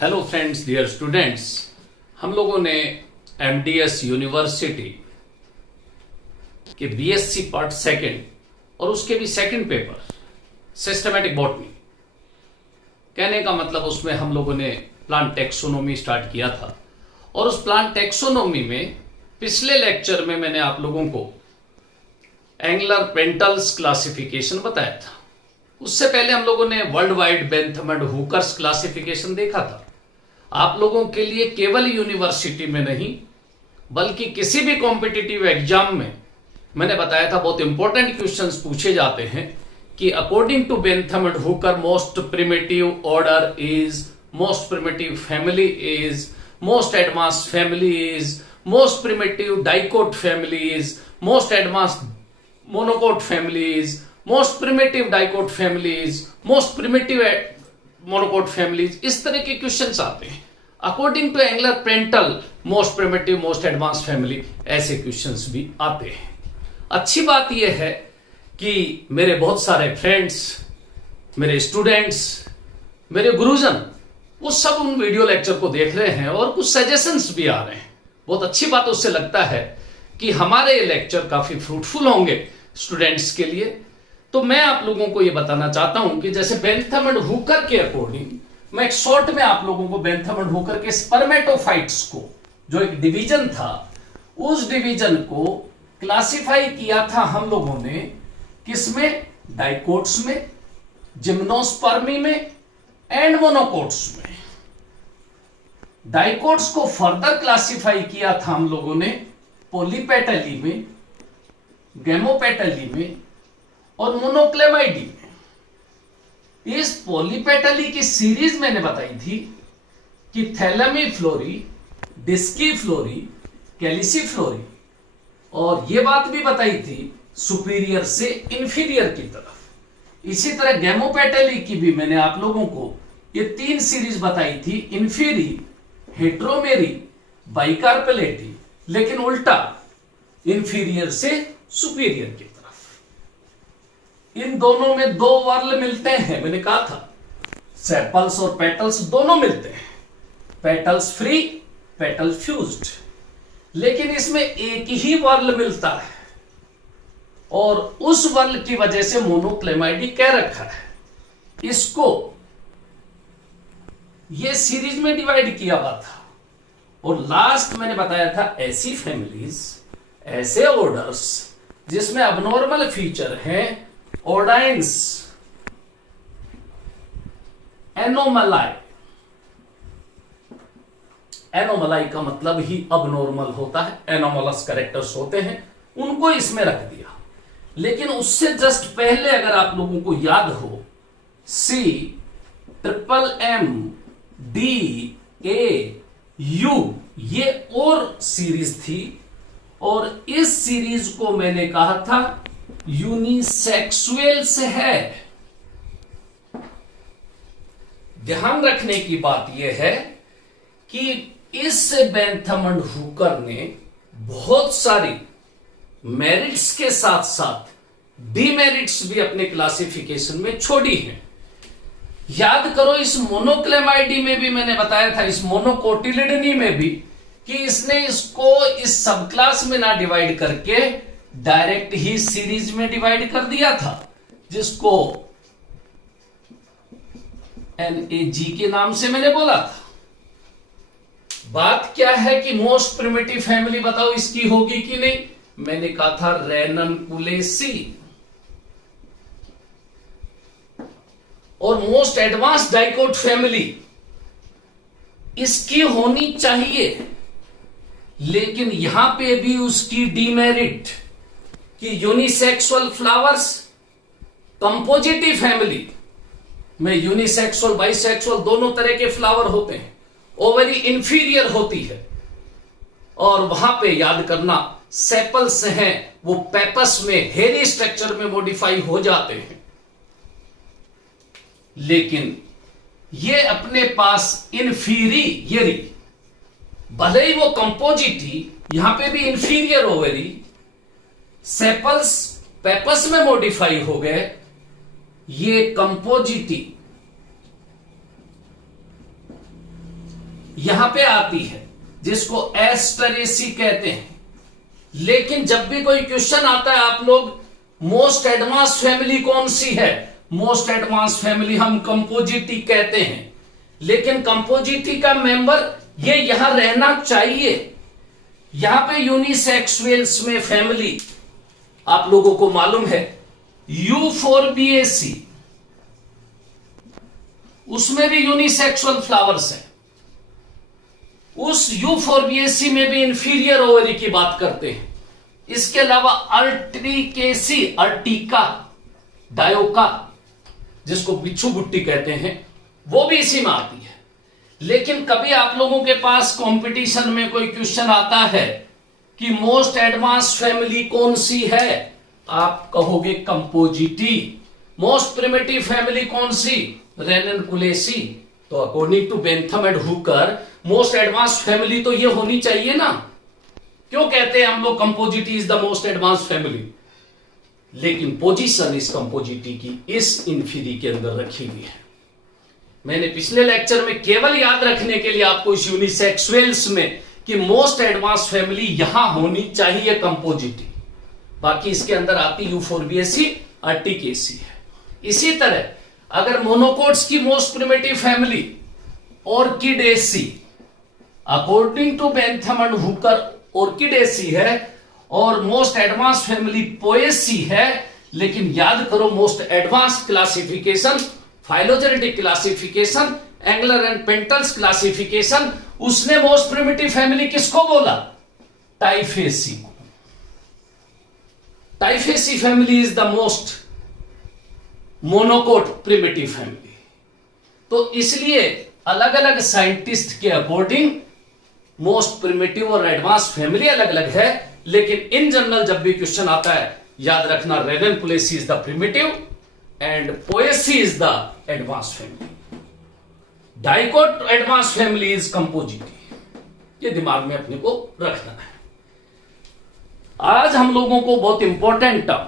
Hello friends, dear students, हम लोगों ने एमडीएस यूनिवर्सिटी के बीएससी पार्ट सेकंड और उसके भी सेकंड पेपर सिस्टमैटिक बॉटनी, कहने का मतलब उसमें हम लोगों ने प्लांट टेक्सोनोमी स्टार्ट किया था। और उस प्लांट टेक्सोनोमी में पिछले लेक्चर में मैंने आप लोगों को एंगुलर पेंटल्स क्लासिफिकेशन बताया था। उससे पहले हम लोगों ने world wide Bentham and hookers classification देखा था। आप लोगों के लिए केवल यूनिवर्सिटी में नहीं बल्कि किसी भी कॉम्पिटिटिव एग्जाम में मैंने बताया था बहुत इंपॉर्टेंट क्वेश्चंस पूछे जाते हैं कि according to Bentham and Hooker most primitive order is, most primitive family is, most advance family is, most primitive dicot family is, most advance monocot family is, most primitive dicot families, most primitive monocot families. इस तरह के questions आते हैं। According to Engler Prantl most primitive most advance family, ऐसे questions भी आते हैं। अच्छी बात यह है कि मेरे बहुत सारे फ्रेंड्स, मेरे स्टूडेंट्स, मेरे गुरुजन, वो सब उन वीडियो लेक्चर को देख रहे हैं और कुछ सजेशंस भी आ रहे हैं। बहुत अच्छी बात, उससे लगता है कि हमारे ये लेक्चर काफी फ्रूटफुल होंगे स्टूडेंट्स के लिए। तो मैं आप लोगों को यह बताना चाहता हूं कि जैसे बेंथम एंड हुकर के अकॉर्डिंग मैं एक शॉर्ट में आप लोगों को बेंथम एंड हुकर के स्पर्मेटोफाइट्स को, जो एक डिवीजन था, उस डिवीजन को क्लासिफाई किया था हम लोगों ने किसमें? डाइकोट्स में, जिम्नोस्पर्मी में एंड मोनोकोट्स में। डाइकोट्स को फर्दर क्लासिफाई किया था हम लोगों ने पॉलीपेटली में, गैमोपेटली में और मोनोक्लेमाइडी में। इस पॉलीपेटली की सीरीज मैंने बताई थी कि थैलेमी फ्लोरी, डिस्की फ्लोरी, कैलिसी फ्लोरी, और यह बात भी बताई थी सुपीरियर से इंफीरियर की तरफ। इसी तरह गैमोपेटली की भी मैंने आप लोगों को ये 3 सीरीज बताई थी, इंफीरी, हेट्रोमेरी, बाइकार्पेलेटी, लेकिन उल्टा इंफीरियर से सुपीरियर की तरफ। इन दोनों में 2 वर्ल मिलते हैं, मैंने कहा था सेपल्स और पेटल्स दोनों मिलते हैं, पेटल्स फ्री, पेटल फ्यूज्ड। लेकिन इसमें एक ही वर्ल मिलता है और उस वर्ल की वजह से मोनोक्लेमाइडी कह रखा है। इसको ये सीरीज में डिवाइड किया हुआ था। और लास्ट मैंने बताया था ऐसी फैमिलीज, ऐसे ऑर्डर्स जिसमें अबनॉर्मल फीचर है, ऑर्डाइंस, एनोमलाई। एनोमलाई का मतलब ही अबनॉर्मल होता है, एनोमलस कैरेक्टर्स होते हैं, उनको इसमें रख दिया। लेकिन उससे जस्ट पहले अगर आप लोगों को याद हो, C, triple M, D, A, U, ये और सीरीज थी। और इस सीरीज को मैंने कहा था यूनिसेक्सुअल्स है। ध्यान रखने की बात यह है कि इस बेंथम एंड हुकर ने बहुत सारी मेरिट्स के साथ साथ डीमेरिट्स भी अपने क्लासिफिकेशन में छोड़ी हैं। याद करो, इस मोनोक्लेमाइडी में भी मैंने बताया था, इस मोनोकोटिलिडनी में भी, कि इसने इसको इस सब क्लास में ना डिवाइड करके डायरेक्ट ही सीरीज में डिवाइड कर दिया था, जिसको NAG के नाम से मैंने बोला था। बात क्या है कि मोस्ट प्रिमिटिव फैमिली बताओ इसकी होगी कि नहीं? मैंने कहा था रेननकुलेसी। और मोस्ट एडवांस डाइकोट फैमिली इसकी होनी चाहिए। लेकिन यहां पे भी उसकी डीमेरिट कि यूनिसेक्सुअल फ्लावर्स, कंपोजिटिव फैमिली में यूनिसेक्सुअल बाइसेक्सुअल दोनों तरह के फ्लावर होते हैं, ओवरी इंफीरियर होती है। और वहां पे याद करना, सेपल्स हैं वो पेपस में हेरी स्ट्रक्चर में मॉडिफाई हो जाते हैं। लेकिन ये अपने पास इंफीरियरी, भले ही वो कंपोजिटी, यहां पे भी इंफीरियर ओवरी, सेपल्स पेपस में मॉडिफाई हो गए, ये कंपोजिटी यहां पे आती है, जिसको एस्टरेसी कहते हैं। लेकिन जब भी कोई क्वेश्चन आता है, आप लोग मोस्ट एडवांस फैमिली कौन सी है? मोस्ट एडवांस फैमिली हम कंपोजिटी कहते हैं। लेकिन कंपोजिटी का मेंबर ये यहां रहना चाहिए। यहां पे यूनिसेक्सुअल्स में फैमिली आप लोगों को मालूम है, यूफोर्बिएसी, उसमें भी यूनिसेक्सुअल फ्लावर्स हैं। उस यूफोर्बिएसी में भी इंफीरियर ओवरी की बात करते हैं। इसके अलावा अर्टिकेसी, अर्टिका, डायोका, जिसको बिच्छू बुट्टी कहते हैं, वो भी इसी में आती है। लेकिन कभी आप लोगों के पास कंपटीशन में कोई क्वेश्चन आता है कि मोस्ट एडवांस फैमिली कौन सी है, आप कहोगे कंपोजिटी। मोस्ट प्रिमिटिव फैमिली कौन सी? रेननकुलेसी। तो according to Bentham and Hooker most advance family तो ये होनी चाहिए ना। क्यों कहते हैं हम लोग Compositae is the most advance family? लेकिन पोजीशन इस कंपोजिटी की इस इंफीरी के अंदर रखी हुई है। मैंने पिछले लेक्चर में केवल याद रखने के लिए आपको इस यूनिसेक्सुअल्स में कि मोस्ट एडवांस फैमिली यहां होनी चाहिए कंपोजिटी, बाकी इसके अंदर आती यूफोर्बिएसी, अर्टिकेसी है। इसी तरह अगर मोनोकोट्स की most primitive family Orchidaceae, according to Bentham and Hooker Orchidaceae है, और मोस्ट एडवांस फैमिली पोएसी है। लेकिन याद करो, most advance classification, phylogenetic classification, Engler and Prantl's classification, उसने मोस्ट प्रिमिटिव फैमिली किसको बोला? टाइफेसी को। Typhaceae family is the most monocot primitive family. तो इसलिए अलग अलग साइंटिस्ट के अकॉर्डिंग मोस्ट प्रिमिटिव और एडवांस फैमिली अलग अलग है। लेकिन इन जनरल जब भी क्वेश्चन आता है, याद रखना Ranunculaceae is the primitive and Poaceae is the advance family. Dicot advance family is Compositae. ये दिमाग में अपने को रखना है। आज हम लोगों को बहुत इंपॉर्टेंट टर्म,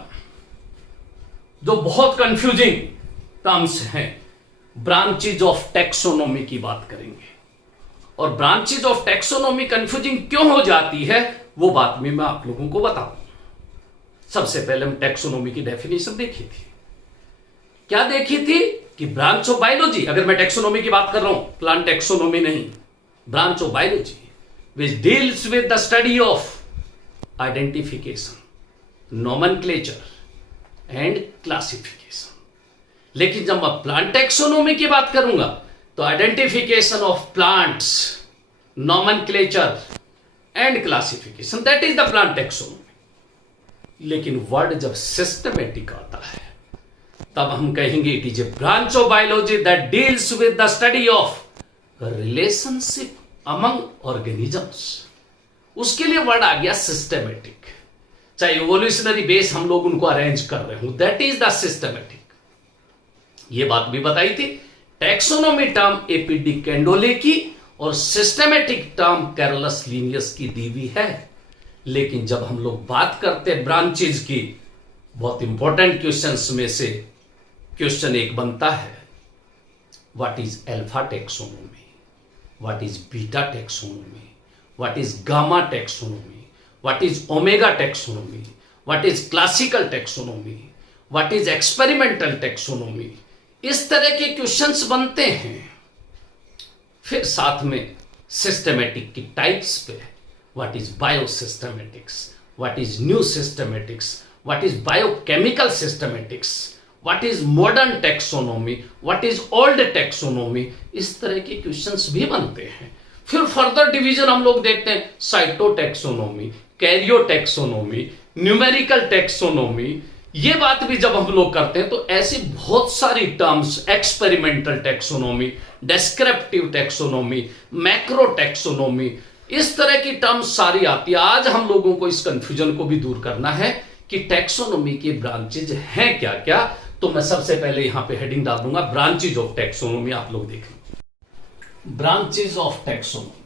जो बहुत कंफ्यूजिंग टर्म्स हैं, ब्रांचेज ऑफ टैक्सोनॉमी की बात करेंगे। और ब्रांचेज ऑफ टैक्सोनॉमी कंफ्यूजिंग क्यों हो जाती है, वो बात में मैं आप लोगों को बताऊं। सबसे पहले हम टैक्सोनॉमी की डेफिनेशन देखी थी। क्या देखी थी? कि ब्रांच ऑफ बायोलॉजी, अगर मैं टैक्सोनॉमी की बात कर रहा हूं, प्लांट टैक्सोनॉमी नहीं, branch of biology which deals with the study of identification, nomenclature and classification. लेकिन जब मैं प्लांट टैक्सोनॉमी की बात करूंगा तो identification of plants, nomenclature and classification, that is the plant taxonomy. लेकिन वर्ड जब सिस्टमेटिक आता है, तब हम कहेंगे it is a branch of biology that deals with the study of relationship among organisms. उसके लिए वर्ड आ गया सिस्टमेटिक। चाहे इवोल्यूशनरी बेस हम लोग उनको अरेंज कर रहे हो, दैट इज द सिस्टमेटिक। ये बात भी बताई थी। टैक्सोनॉमी टर्म एपी डी कैंडोले की और सिस्टमेटिक टर्म कैरोलस लिनियस की दी हुई है। लेकिन जब हम लोग बात करते हैं ब्रांचेज की, बहुत इंपॉर्टेंट क्वेश्चंस में से क्वेश्चन एक बनता है, what is alpha taxonomy, what is beta taxonomy, what is gamma taxonomy, what is omega taxonomy, what is classical taxonomy, what is experimental taxonomy. इस तरह के क्वेश्चंस बनते हैं। फिर साथ में सिस्टमेटिक की टाइप्स पे, what is biosystematics, what is new systematics, what is biochemical systematics, what is modern taxonomy, what is old taxonomy. इस तरह के क्वेश्चंस भी बनते हैं। फिर फर्दर डिवीजन हम लोग देखते हैं, साइटोटैक्सोनॉमी, कैरियोटैक्सोनॉमी, न्यूमेरिकल टैक्सोनॉमी। ये बात भी जब हम लोग करते हैं तो ऐसी बहुत सारी terms, experimental taxonomy, descriptive taxonomy, macro taxonomy, इस तरह की टर्म्स सारी आती है। आज हम लोगों को इस कंफ्यूजन को भी दूर करना है कि टैक्सोनॉमी के ब्रांचेज हैं क्या क्या। तो मैं सबसे पहले यहां पे हेडिंग डाल दूंगा, ब्रांचेज ऑफ टैक्सोनॉमी। आप लोग देखें, ब्रांचेज ऑफ टैक्सोनॉमी।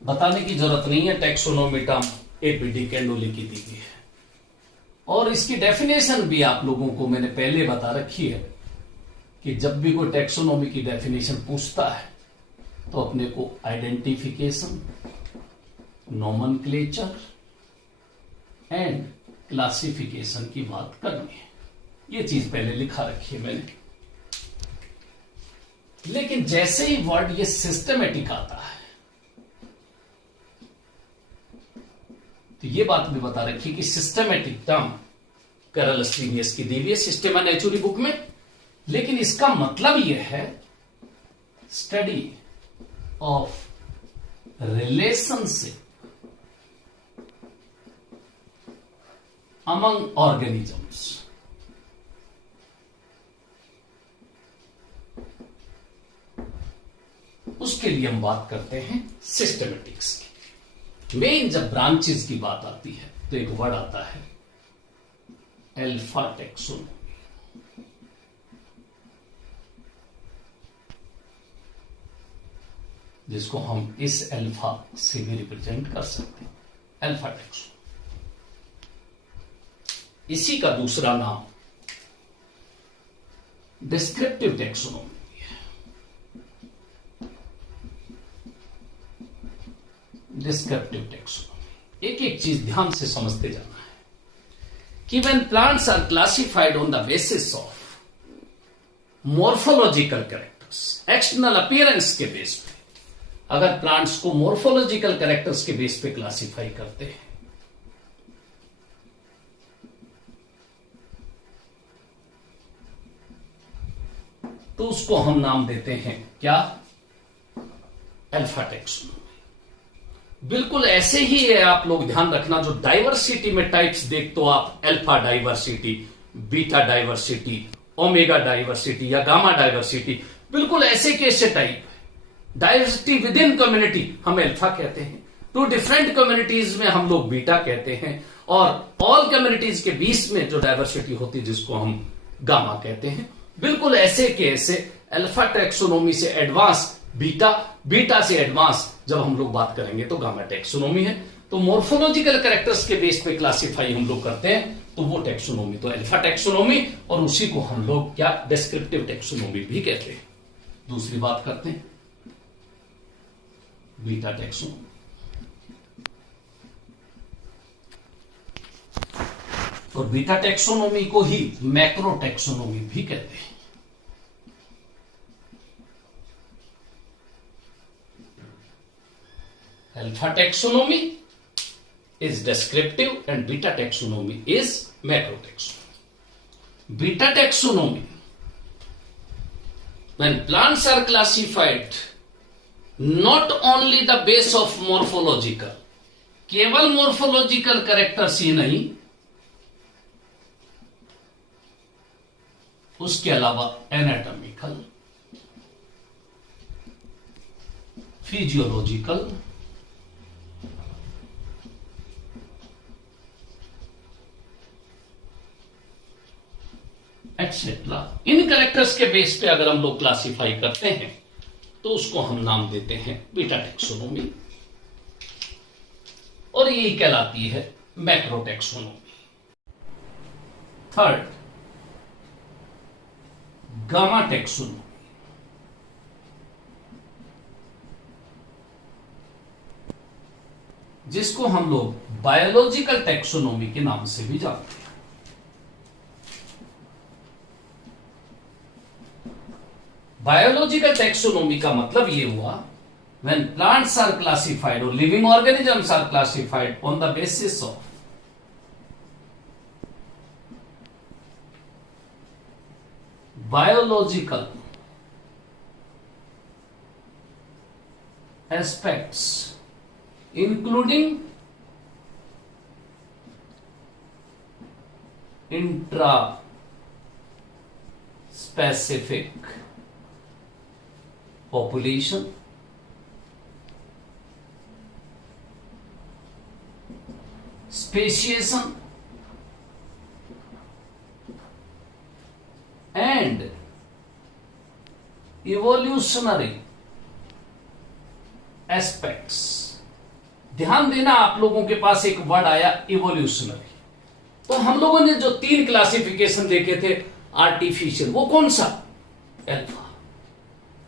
बताने की जरूरत नहीं है, टैक्सोनॉमी टर्म एपी डी कैंडोले की दी गई है। और इसकी डेफिनेशन भी आप लोगों को मैंने पहले बता रखी है कि जब भी कोई टैक्सोनॉमी की डेफिनेशन पूछता है तो अपने को आइडेंटिफिकेशन, नोमेनक्लेचर एंड क्लासिफिकेशन की बात करनी है। ये चीज पहले लिखा रखी है मैंने। लेकिन जैसे ही वर्ड ये सिस्टमेटिक आता है तो ये बात भी बता रखी कि सिस्टमेटिक टर्म कैरल स्टीनियस की दी हुई है सिस्टेमा नेचुरी बुक में, लेकिन इसका मतलब यह है study of relationship among organisms. उसके लिए हम बात करते हैं सिस्टमेटिक्स की। मेन जब ब्रांचेस की बात आती है तो एक वर्ड आता है अल्फा टैक्सोनॉमी। जिसको हम इस अल्फा से भी रिप्रेजेंट कर सकते हैं, अल्फा टैक्सोनॉमी। इसी का दूसरा नाम डिस्क्रिप्टिव टैक्सोनॉमी है। डिस्क्रिप्टिव टैक्सोनॉमी, एक एक चीज ध्यान से समझते जाना है कि when plants are classified on the basis of morphological characters, external appearance के बेस पे, अगर प्लांट्स को मोर्फोलॉजिकल कैरेक्टर्स के बेस पे क्लासिफाई करते हैं तो उसको हम नाम देते हैं क्या? Alpha taxonomy. बिल्कुल ऐसे ही है, आप लोग ध्यान रखना। जो डाइवर्सिटी में टाइप्स देखते हो आप, alpha diversity, beta diversity, omega diversity या गामा डाइवर्सिटी, बिल्कुल ऐसे कैसे type. Diversity with in community हम अल्फा कहते हैं, टू डिफरेंट कम्युनिटीज में हम लोग बीटा कहते हैं, और ऑल कम्युनिटीज के बीच में जो डाइवर्सिटी होती है जिसको हम गामा कहते हैं। बिल्कुल ऐसे के ऐसे अल्फा टैक्सोनॉमी से एडवांस बीटा, बीटा से एडवांस जब हम लोग बात करेंगे तो गामा टैक्सोनॉमी है। तो मोर्फोलॉजिकल कैरेक्टर्स के बेस पे क्लासिफाई हम लोग करते हैं तो वो टैक्सोनॉमी तो अल्फा टैक्सोनॉमी, और उसी को हम लोग क्या डिस्क्रिप्टिव टैक्सोनॉमी भी कहते हैं। दूसरी बात करते हैं बीटा टैक्सोनॉमी। और बीटा टैक्सोनॉमी को ही मैक्रो टैक्सोनॉमी भी कहते हैं। Alpha taxonomy is descriptive and beta taxonomy is macro taxonomy. Beta taxonomy, when plants are classified not only the base of morphological, केवल मोर्फोलॉजिकल कैरेक्टर्स ही नहीं, उसके अलावा एनाटॉमिकल, फिजियोलॉजिकल, एक्सेट्रा, इन characters के base पे अगर हम लोग क्लासिफाई करते हैं तो उसको हम नाम देते हैं बीटा टैक्सोनॉमी, और यही कहलाती है macro taxonomy. Third, gamma taxonomy. जिसको हम लोग बायोलॉजिकल टैक्सोनॉमी के नाम से भी जानते हैं। बायोलॉजिकल टैक्सोनॉमी का मतलब ये हुआ when plants are classified or living organisms are classified on the basis of biological aspects including intra-specific population, speciation and evolutionary aspects। ध्यान देना, आप लोगों के पास एक वर्ड आया इवोल्यूशनरी। तो हम लोगों ने जो 3 क्लासिफिकेशन देखे थे, आर्टिफिशियल वो कौन सा, अल्फा,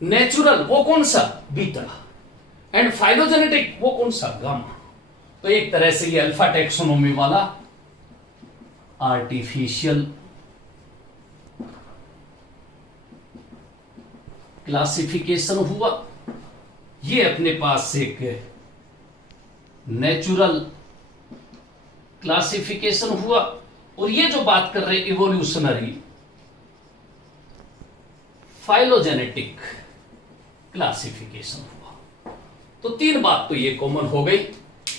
नेचुरल वो कौन सा, बीटा, एंड फाइलोजेनेटिक वो कौन सा, गामा। तो एक तरह से ये अल्फा टेक्सोनोमी वाला आर्टिफिशियल क्लासिफिकेशन हुआ, ये अपने पास एक नेचुरल क्लासिफिकेशन हुआ, और ये जो बात कर रहे इवोल्यूशनरी फाइलोजेनेटिक क्लासिफिकेशन हुआ। तो 3 बात तो ये कॉमन हो गई।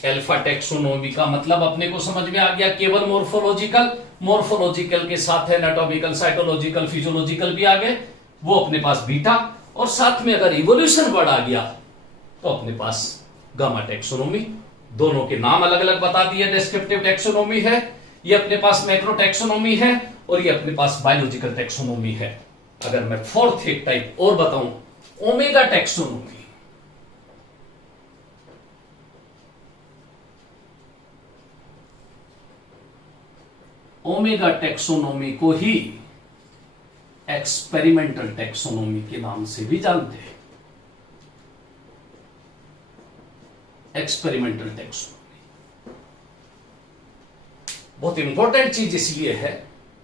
अल्फा टेक्सोनोमी का मतलब अपने को समझ में आ गया, केवल मोर्फोलॉजिकल के साथ एनाटॉमिकल, साइटोलॉजिकल, फिजियोलॉजिकल भी आ गए, वो अपने पास बीटा, और साथ में अगर इवोल्यूशन वर्ड आ गया तो अपने पास गामा टेक्सोनोमी। दोनों के नाम अलग अलग बता दिए, डिस्क्रिप्टिव टेक्सोनोमी है, ये अपने पास मैक्रो टेक्सोनोमी है, और ये अपने पास बायोलॉजिकल टेक्सोनोमी है। अगर मैं फोर्थ एक टाइप और बताऊं, ओमेगा टेक्सोनोमी। ओमेगा टेक्सोनोमी को ही एक्सपेरिमेंटल टेक्सोनोमी के नाम से भी जानते हैं। एक्सपेरिमेंटल टेक्सोनोमी बहुत इंपॉर्टेंट चीज इसलिए है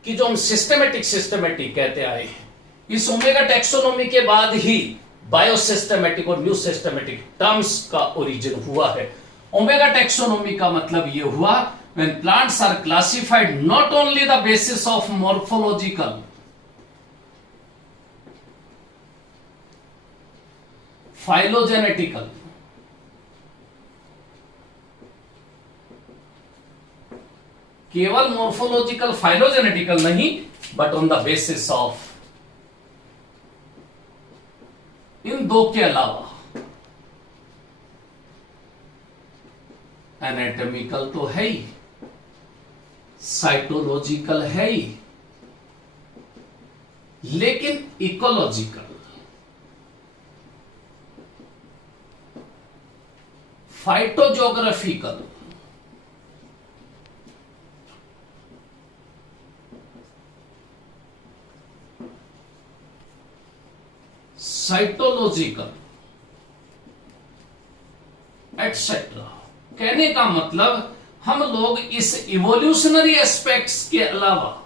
कि जो हम सिस्टमेटिक कहते आए हैं, इस ओमेगा टेक्सोनोमी के बाद ही बायोसिस्टमेटिक और न्यू सिस्टमेटिक टर्म्स का ओरिजिन हुआ है। ओमेगा टेक्सोनोमी का मतलब यह हुआ when plants are classified not only the basis of morphological, phylogenetical, केवल मोर्फोलॉजिकल फाइलोजेनेटिकल नहीं, but on the basis of इन 2 के अलावा एनाटॉमिकल तो है ही, साइटोलॉजिकल है ही, लेकिन इकोलॉजिकल, फाइटोजोग्राफिकल, साइटोलॉजिकल एटसेट्रा। कहने का मतलब हम लोग इस इवोल्यूशनरी एस्पेक्ट्स के अलावा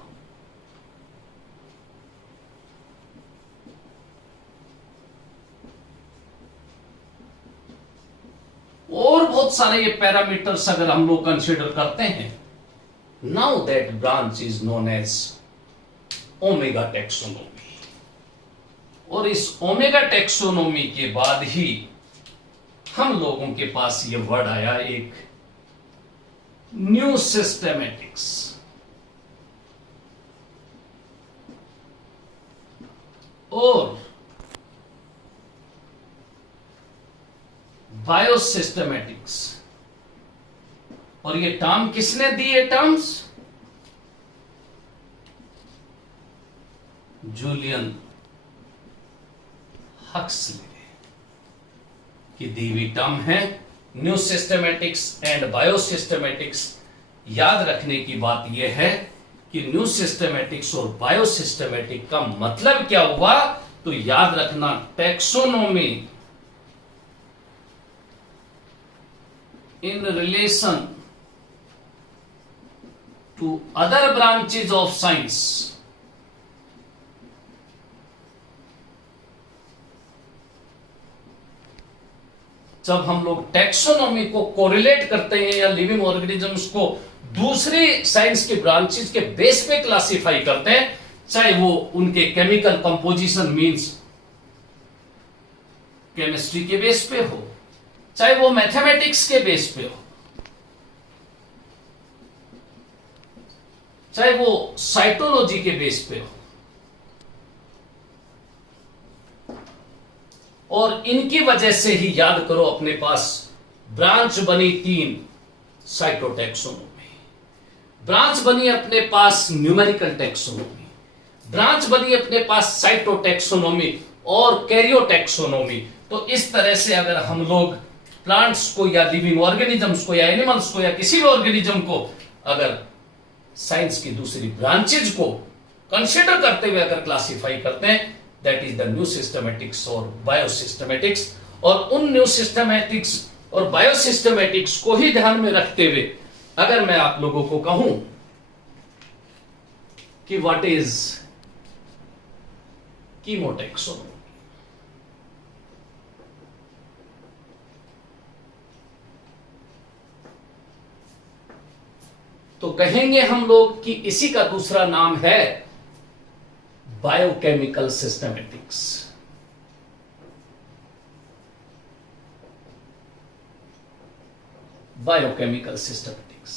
और बहुत सारे ये पैरामीटर्स अगर हम लोग कंसीडर करते हैं, now that branch is known as omega taxonomy. और इस ओमेगा टेक्सोनोमी के बाद ही हम लोगों के पास ये वर्ड आया, एक न्यू सिस्टेमेटिक्स। और बायोसिस्टमेटिक्स। और ये टर्म किसने दी? ये टर्म्स जूलियन हक्सले की दी हुई टर्म है न्यू सिस्टमेटिक्स एंड बायोसिस्टमेटिक्स। याद रखने की बात यह है कि न्यू सिस्टमेटिक्स और बायोसिस्टमेटिक का मतलब क्या हुआ, तो याद रखना taxonomy in relation to other branches of science. जब हम लोग टेक्सोनोमी को कोरिलेट करते हैं या लिविंग ऑर्गेनिजम्स को दूसरे साइंस के ब्रांचेस के बेस पे क्लासिफाई करते हैं, चाहे वो उनके केमिकल कंपोजिशन मींस केमिस्ट्री के बेस पे हो, चाहे वो मैथमेटिक्स के बेस पे हो, चाहे वो साइटोलॉजी के बेस पे हो, और इनकी वजह से ही याद करो अपने पास ब्रांच बनी 3 साइटोटेक्सोनोमी, ब्रांच बनी अपने पास न्यूमेरिकल टेक्सोनोमी, ब्रांच बनी अपने पास साइटोटेक्सोनोमी और कैरियोटेक्सोनोमी। तो इस तरह से अगर हम लोग प्लांट्स को या लिविंग ऑर्गेनिजम्स को या एनिमल्स को या किसी भी ऑर्गेनिज्म को अगर साइंस की दूसरी ब्रांचेज को कंसिडर करते हुए अगर क्लासिफाई करते हैं, that is the new systematics और बायोसिस्टमेटिक्स। और उन न्यू सिस्टमेटिक्स और बायोसिस्टमेटिक्स को ही ध्यान में रखते हुए अगर मैं आप लोगों को कहूं कि व्हाट इज कीमोटैक्सोनॉमी, तो कहेंगे हम लोग कि इसी का दूसरा नाम है biochemical systematics. Biochemical systematics.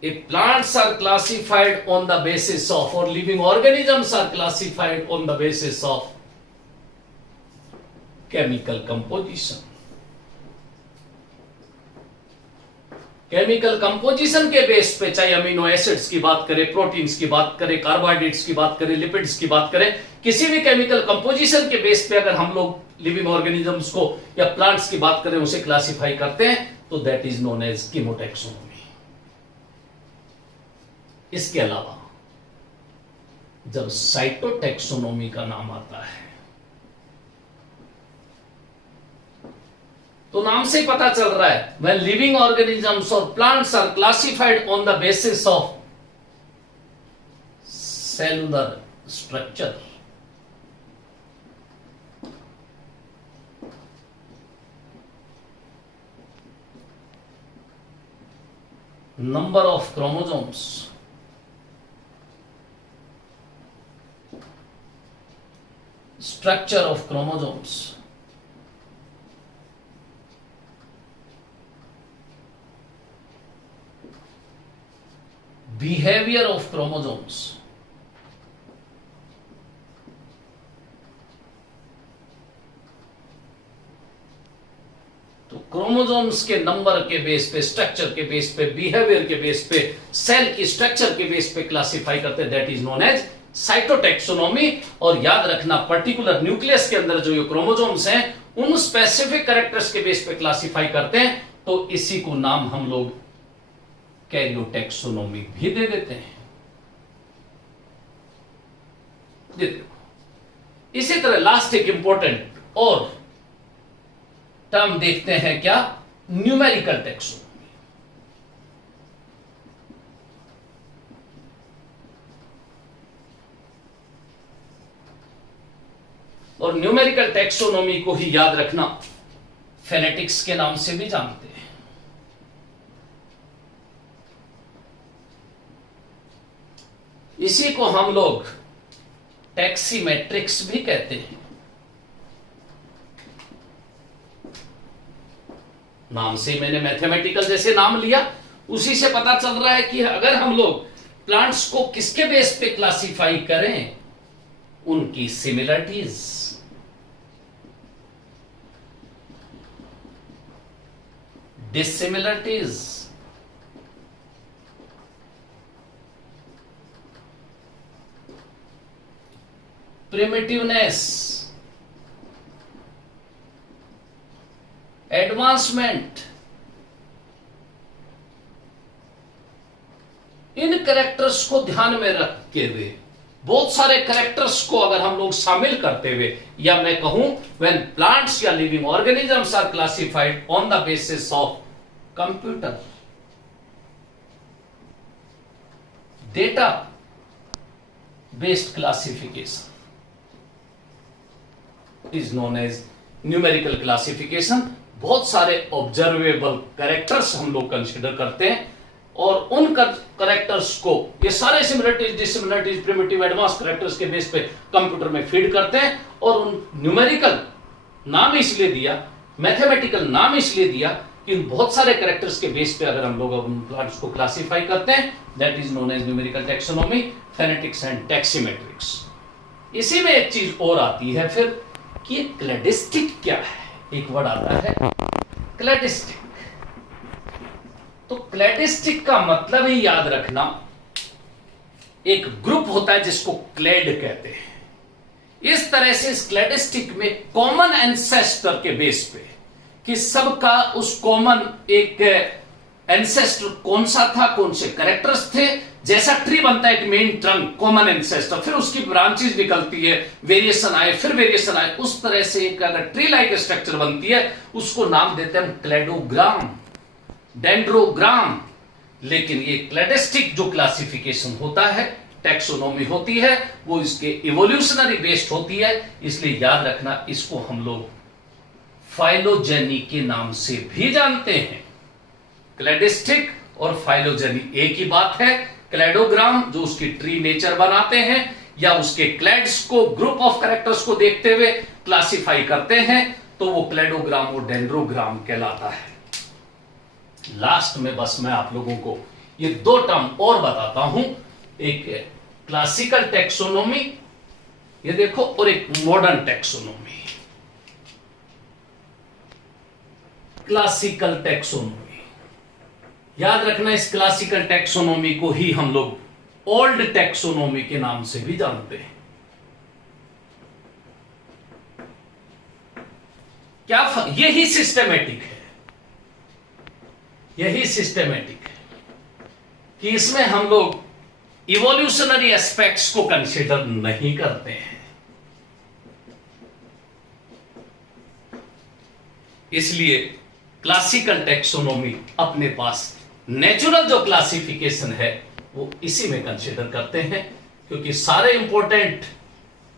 If plants are classified on the basis of, or living organisms are classified on the basis of chemical composition. Chemical composition के बेस पे, चाहे अमीनो एसिड्स की बात करें, प्रोटीन्स की बात करें, कार्बोहाइड्रेट्स की बात करें, लिपिड्स की बात करें, किसी भी केमिकल कंपोजिशन के बेस पे अगर हम लोग लिविंग ऑर्गेनिजम्स को या प्लांट्स की बात करें, उसे क्लासिफाई करते हैं, तो that is known as chemotaxonomy. इसके अलावा जब साइटोटैक्सोनॉमी का नाम आता है, तो नाम से ही पता चल रहा है, when living organisms or plants are classified on the basis of cellular structure, number of chromosomes, structure of chromosomes, behavior of chromosomes, तो क्रोमोसोम्स के नंबर के बेस पे, स्ट्रक्चर के बेस पे, बिहेवियर के बेस पे, सेल की स्ट्रक्चर के बेस पे क्लासिफाई करते हैं, that is known as cytotaxonomy. और याद रखना, पर्टिकुलर न्यूक्लियस के अंदर जो ये क्रोमोसोम्स हैं, उन स्पेसिफिक कैरेक्टर्स के बेस पे क्लासिफाई करते हैं, तो इसी को नाम हम लोग कैरियोटैक्सोनॉमी भी दे देते हैं। इसी तरह लास्ट एक इंपॉर्टेंट और टर्म देखते हैं, क्या? Numerical taxonomy. और न्यूमेरिकल टैक्सोनॉमी को ही याद रखना, फेनेटिक्स के नाम से भी जानते हैं। इसी को हम लोग टैक्सीमेट्रिक्स भी कहते हैं। नाम से मैंने मैथमेटिकल जैसे नाम लिया, उसी से पता चल रहा है कि अगर हम लोग प्लांट्स को किसके बेस पे क्लासिफाई करें, उनकी सिमिलरिटीज, डिसिमिलरिटीज, primitiveness, एडवांसमेंट, इन कैरेक्टर्स को ध्यान में रखते हुए, बहुत सारे कैरेक्टर्स को अगर हम लोग शामिल करते हुए, या मैं कहूं व्हेन प्लांट्स या living organisms are classified on the basis of computer data based classification is known as numerical classification. बहुत सारे ऑब्जर्वेबल कैरेक्टर्स हम लोग कंसीडर करते हैं, और उन कैरेक्टर्स को, ये सारे similarities, dissimilarities, primitive, advance characters के बेस पे कंप्यूटर में फीड करते हैं, और उन न्यूमेरिकल नाम इसलिए दिया, मैथमेटिकल नाम इसलिए दिया कि उन बहुत सारे कैरेक्टर्स के बेस पे अगर हम लोग प्लांट्स को क्लासिफाई करते हैं, that is known as numerical taxonomy, phenetics and taximetrics. इसी में एक चीज और आती है फिर कि क्लैडिस्टिक क्या है। एक वर्ड आता है क्लैडिस्टिक। तो क्लैडिस्टिक का मतलब ही याद रखना, एक ग्रुप होता है जिसको क्लेड कहते हैं। इस तरह से इस क्लैडिस्टिक में कॉमन एंसेस्टर के बेस पे, कि सबका उस कॉमन एक एंसेस्टर कौन सा था, कौन से कैरेक्टर्स थे जैसा ट्री बनता है एक मेन ट्रंक कॉमन एंसेस्टर, फिर उसकी ब्रांचेस निकलती है, वेरिएशन आए फिर वेरिएशन आए, उस तरह से एक अगर ट्री लाइक स्ट्रक्चर बनती है उसको नाम देते हैं हम क्लेडोग्राम, डेंड्रोग्राम। लेकिन ये क्लेडिस्टिक जो क्लासिफिकेशन होता है, टैक्सोनॉमी होती है, वो इसके इवोल्यूशनरी बेस्ड होती है। इसलिए याद रखना, इसको हम लोग फाइलोजेनी के नाम से भी जानते हैं। क्लेडिस्टिक और फाइलोजेनी एक ही बात है। क्लेडोग्राम जो उसकी ट्री नेचर बनाते हैं या उसके क्लैड्स को, ग्रुप ऑफ कैरेक्टर्स को देखते हुए क्लासिफाई करते हैं, तो वो क्लेडोग्राम और डेंड्रोग्राम कहलाता है। लास्ट में बस मैं आप लोगों को ये दो टर्म और बताता हूं, एक क्लासिकल टैक्सोनॉमी, ये देखो, और एक मॉडर्न टैक्सोनॉमी। क्लासिकल टैक्सोनॉमी, याद रखना, इस क्लासिकल टैक्सोनॉमी को ही हम लोग ओल्ड टैक्सोनॉमी के नाम से भी जानते हैं। क्या यही सिस्टमेटिक है, यही सिस्टमेटिक है कि इसमें हम लोग इवोल्यूशनरी एस्पेक्ट्स को कंसीडर नहीं करते हैं। इसलिए क्लासिकल टैक्सोनॉमी अपने पास नेचुरल जो क्लासिफिकेशन है वो इसी में कंसीडर करते हैं, क्योंकि सारे इंपॉर्टेंट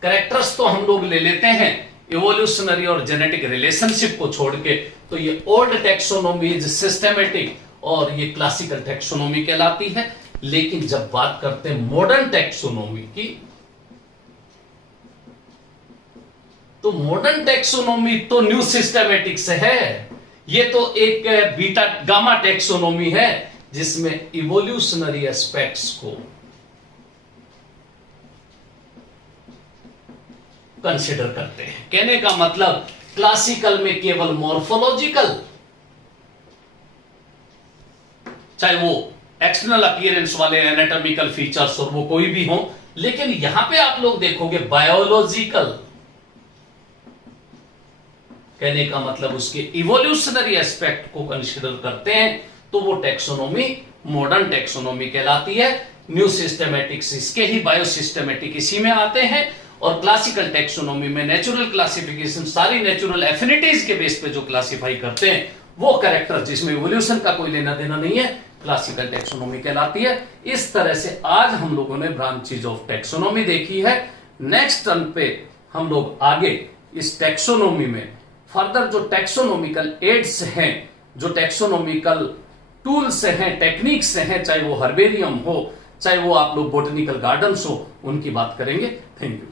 कैरेक्टर्स तो हम लोग ले लेते हैं इवोल्यूशनरी और जेनेटिक रिलेशनशिप को छोड़ के। तो ये ओल्ड टैक्सोनॉमी इज सिस्टमेटिक और ये क्लासिकल टैक्सोनॉमी कहलाती है। लेकिन जब बात करते हैं मॉडर्न टैक्सोनॉमी की, तो मॉडर्न टैक्सोनॉमी तो न्यू सिस्टमेटिक से है। ये तो एक बीटा गामा टैक्सोनॉमी है जिसमें इवोल्यूशनरी एस्पेक्ट्स को कंसीडर करते हैं। कहने का मतलब क्लासिकल में केवल मॉर्फोलॉजिकल, चाहे वो एक्सटर्नल अपीयरेंस वाले एनाटॉमिकल फीचर्स और वो कोई भी हो, लेकिन यहां पे आप लोग देखोगे बायोलॉजिकल, कहने का मतलब उसके इवोल्यूशनरी एस्पेक्ट को कंसीडर करते हैं, तो वो टैक्सोनॉमी मॉडर्न टैक्सोनॉमी कहलाती है। न्यू सिस्टमैटिक्स इसके ही, बायोसिस्टमैटिक इसी में आते हैं, और क्लासिकल टैक्सोनॉमी में नेचुरल क्लासिफिकेशन, सारी नेचुरल एफिनिटीज के बेस पे जो क्लासिफाई करते हैं वो कैरेक्टर जिसमें इवोल्यूशन का कोई लेना देना नहीं है, क्लासिकल टैक्सोनॉमी कहलाती है। इस तरह से आज हम लोगों ने ब्रांचेज ऑफ टैक्सोनॉमी देखी है। नेक्स्ट टर्न पे हम लोग आगे इस टैक्सोनॉमी में फर्दर जो टैक्सोनॉमिकल एड्स हैं, जो टैक्सोनॉमिकल टूल्स हैं, टेक्निक्स हैं, चाहे वो हर्बेरियम हो, चाहे वो आप लोग बोटनिकल गार्डन्स हो, उनकी बात करेंगे। Thank you.